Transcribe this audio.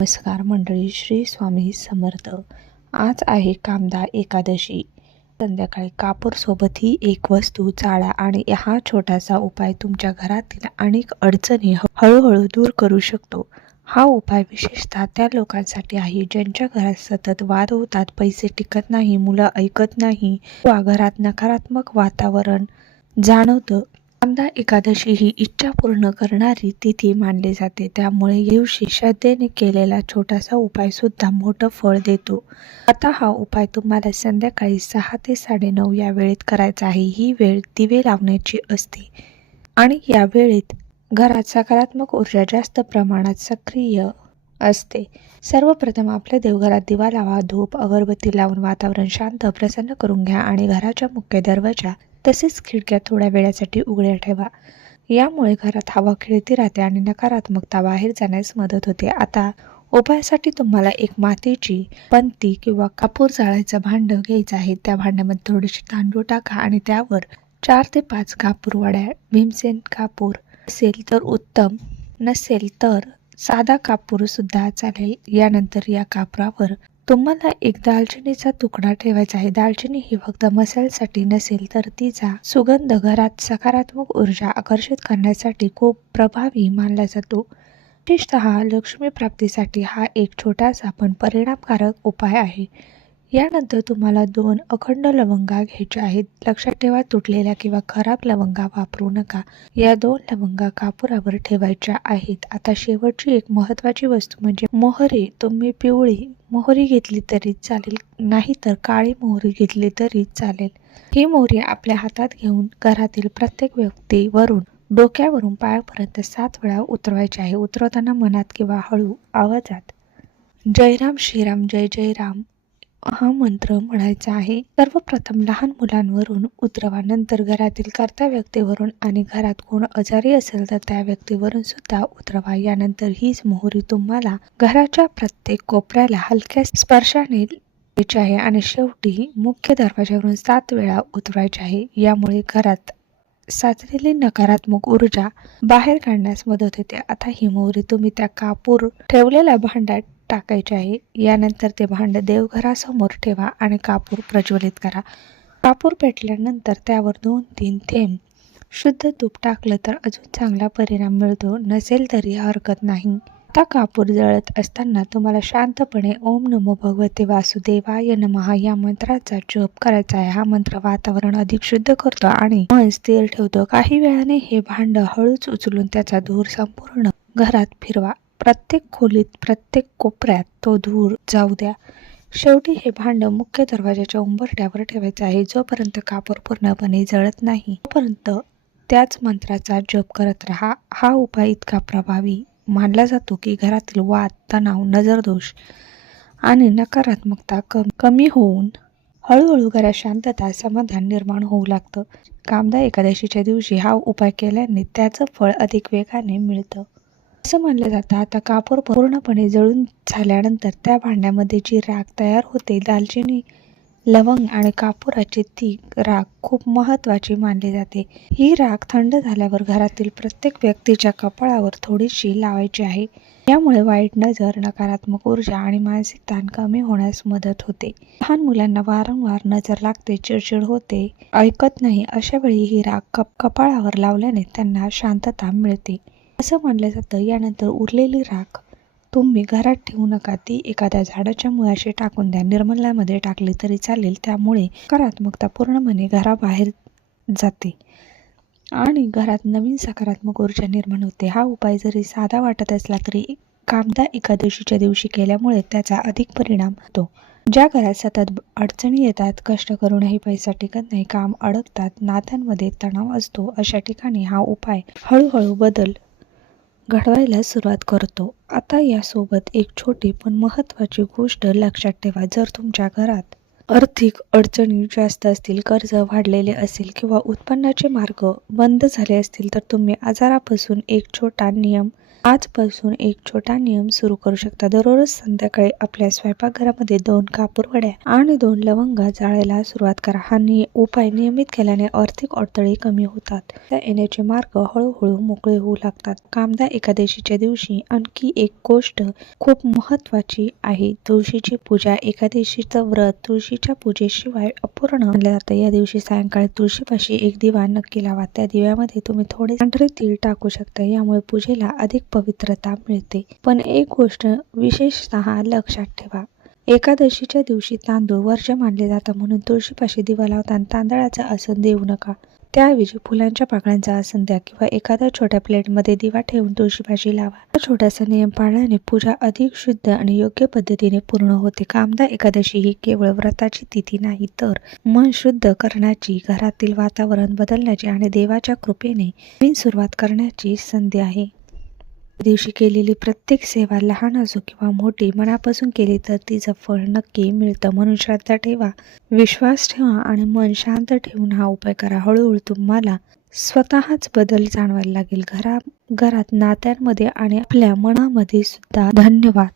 नमस्कार मंडळी, श्री स्वामी समर्थ. आज आहे कामदा एकादशी. संध्याकाळी कापूर सोबत ही एक वस्तू चाळा आणि हा छोटासा उपाय तुमच्या घरातील अनेक अडचणी हळूहळू दूर करू शकतो. हा उपाय विशेषतः त्या लोकांसाठी आहे ज्यांच्या घरात सतत वाद होतात, पैसे टिकत नाही, मुलं ऐकत नाही किंवा घरात नकारात्मक वातावरण जाणवतं. कामदा एकादशी ही इच्छा पूर्ण करणारी तिथी मानली जाते. त्यामुळे या दिवशी श्रद्धेने केलेला छोटासा उपाय सुद्धा मोठं फळ देतो. आता हा उपाय तुम्हाला संध्याकाळी 6 ते 9:30 या वेळेत करायचा आहे. ही वेळ दिवे लावण्याची असते आणि या वेळेत घरात सकारात्मक ऊर्जा जास्त प्रमाणात सक्रिय असते. सर्वप्रथम आपल्या देवघरात दिवा लावा, धूप अगरबत्ती लावून वातावरण शांत प्रसन्न करून घ्या आणि घराच्या मुख्य दरवाजा तसेच खिडक्या थोड्या वेळासाठी उघड्या ठेवा. यामुळे घरात हवा खेळती राहते आणि नकारात्मकता बाहेर जाण्यास मदत होते. आता उपायासाठी तुम्हाला एक मातीची पंती किंवा कापूर जाळायचं भांड घ्यायचं आहे. त्या भांड्यामध्ये थोडेसे तांदूळ टाका आणि त्यावर 4 ते 5 कापूर वड्या, भीमसेन कापूर असेल तर उत्तम, नसेल तर साधा कापूर सुद्धा चालेल. यानंतर या कापरावर तुम्हाला एक दालचिनीचा तुकडा ठेवायचा आहे. दालचिनी ही फक्त मसाल्यासाठी नसेल तर तिचा सुगंध घरात सकारात्मक ऊर्जा आकर्षित करण्यासाठी खूप प्रभावी मानला जातो. विशेषतः लक्ष्मी प्राप्तीसाठी हा एक छोटासा पण परिणामकारक उपाय आहे. यानंतर तुम्हाला 2 अखंड लवंगा घ्यायच्या आहेत. लक्षात ठेवा, तुटलेल्या किंवा खराब लवंगा वापरू नका. या 2 लवंगा कापुरावर ठेवायच्या आहेत. आता शेवटची एक महत्त्वाची वस्तू म्हणजे मोहरी. तुम्ही पिवळी मोहरी घेतली तरी चालेल, नाही तर काळी मोहरी घेतली तरी चालेल. ही मोहरी आपल्या हातात घेऊन घरातील प्रत्येक व्यक्तीवरून डोक्यावरून पायापर्यंत 7 वेळा उतरवायची आहे. उतरवताना मनात किंवा हळू आवाजात जय राम, श्रीराम, जय जय राम हा मंत्र म्हणायचा आहे. सर्वप्रथम लहान मुलांवरून उतरवा, नंतर घरातील कर्त्या व्यक्तीवरून आणि घरात कोण आजारी असेल तर त्या व्यक्तीवरून सुद्धा उतरवा. यानंतर हीच मोहरी तुम्हाला घराच्या प्रत्येक कोपऱ्याला हलक्या स्पर्शाने द्यायची आहे आणि शेवटी मुख्य दरवाजावरून 7 वेळा उतरवायची आहे. यामुळे घरात साचलेली नकारात्मक ऊर्जा बाहेर काढण्यास मदत होते. आता ही मोहरी तुम्ही त्या कापूर ठेवलेल्या भांड्यात टाकायचे आहे. यानंतर ते भांड देवघरासमोर ठेवा आणि कापूर प्रज्वलित करा. कापूर पेटल्यानंतर त्यावर 2-3 थेंब शुद्ध तूप टाकलं तर अजून चांगला परिणाम मिळतो, नसेल तरी हरकत नाही. आता कापूर जळत असताना तुम्हाला शांतपणे ओम नमो भगवते वासुदेवाय नमः या मंत्राचा जप करायचा आहे. हा मंत्र वातावरण अधिक शुद्ध करतो आणि मन स्थिर ठेवतो. काही वेळाने हे भांड हळूच उचलून त्याचा धूर संपूर्ण घरात फिरवा. प्रत्येक खोलीत, प्रत्येक कोपऱ्यात तो धूर जाऊ द्या. शेवटी हे भांड मुख्य दरवाजाच्या उंबरठ्यावर ठेवायचे आहे. जोपर्यंत कापूर पूर्णपणे जळत नाही तोपर्यंत त्याच मंत्राचा जप करत राहा. हा उपाय इतका प्रभावी मानला जातो की घरातील वाद, तणाव, नजरदोष आणि नकारात्मकता कमी होऊन हळूहळू घरात शांतता, समाधान निर्माण होऊ लागतं. कामदा एकादशीच्या दिवशी हा उपाय केल्याने त्याचं फळ अधिक वेगाने मिळतं. असं मानलं जातं आता कापूर पूर्णपणे जळून झाल्यानंतर त्या भांड्यामध्ये जी राख तयार होते, दालचिनी, लवंग आणि कापुराची ती राख खूप महत्त्वाची मानली जाते. ही राख थंड झाल्यावर घरातील प्रत्येक व्यक्तीच्या कपाळावर थोडीशी लावायची आहे. यामुळे वाईट नजर, नकारात्मक ऊर्जा आणि मानसिक ताण कमी होण्यास मदत होते. लहान मुलांना वारंवार नजर लागते, चिडचिड होते, ऐकत नाही, अशा वेळी ही राख कपाळावर लावल्याने त्यांना शांतता मिळते असं मानलं जातं. यानंतर उरलेली राख तुम्ही घरात ठेवू नका, ती एखाद्या झाडाच्या मुळाशी टाकून द्या. निर्मल्यामध्ये टाकली तरी चालेल. त्यामुळे सकारात्मकता पूर्णपणे घराबाहेर जाते आणि घरात नवीन सकारात्मक ऊर्जा निर्माण होते. हा उपाय जरी साधा वाटत असला तरी कामदा एकादशीच्या दिवशी केल्यामुळे त्याचा अधिक परिणाम होतो. ज्या घरात सतत अडचणी येतात, कष्ट करूनही पैसा टिकत नाही, काम अडकतात, नात्यांमध्ये तणाव असतो, अशा ठिकाणी हा उपाय हळूहळू बदल घडवायला सुरुवात करतो. आता यासोबत एक छोटी पण महत्त्वाची गोष्ट लक्षात ठेवा. जर तुमच्या घरात आर्थिक अडचणी जास्त असतील, कर्ज वाढलेले असेल किंवा उत्पन्नाचे मार्ग बंद झाले असतील तर तुम्ही आजारापासून एक छोटा नियम आजपासून एक छोटा नियम सुरू करू शकता. दररोज संध्याकाळी आपल्या स्वयंपाकघरामध्ये 2 कापूर वड्या आणि 2 लवंगा जाळायला सुरुवात करा. हा उपाय नियमित केल्याने आर्थिक अडथळे कमी होतात. येण्याचे मार्ग हळूहळू मोकळे होऊ लागतात. कामदा एकादशीच्या दिवशी आणखी एक गोष्ट खूप महत्त्वाची आहे. तुळशीची पूजा. एकादशीचं व्रत तुळशीच्या पूजेशिवाय अपूर्ण मानलं जातं. या दिवशी सायंकाळी तुळशीपाशी एक दिवा नक्की लावा. त्या दिव्यामध्ये तुम्ही थोडे पांढरे तीळ टाकू शकता. यामुळे पूजेला अधिक पवित्रता मिळते. पण एक गोष्ट विशेषतः लक्षात ठेवा. एकादशीच्या दिवशी तांदूळ वर्ज्य मानले जातात, म्हणून तुळशीपाशी दिवा लावताना तांदळाचं आसन देऊ नका. त्याऐवजी फुलांच्या पाकळ्यांचा आसन द्या किंवा एखाद्या छोट्या प्लेटमध्ये दिवा ठेवून तुळशीपाशी लावा. हा छोटासा नियम पाळल्याने पूजा अधिक शुद्ध आणि योग्य पद्धतीने पूर्ण होते. कामदा एकादशी ही केवळ व्रताची तिथी नाही, तर मन शुद्ध करण्याची, घरातील वातावरण बदलण्याची आणि देवाच्या कृपेने नवीन सुरुवात करण्याची संधी आहे. दिवशी केलेली प्रत्येक सेवा, लहान असो किंवा मोठी, मनापासून केली तर तिचं फळ नक्की मिळतं. म्हणून श्रद्धा ठेवा, विश्वास ठेवा आणि मन शांत ठेवून हा उपाय करा. हळूहळू तुम्हाला स्वतःच बदल जाणवायला लागेल. घरात, नात्यांमध्ये आणि आपल्या मनामध्ये सुद्धा. धन्यवाद.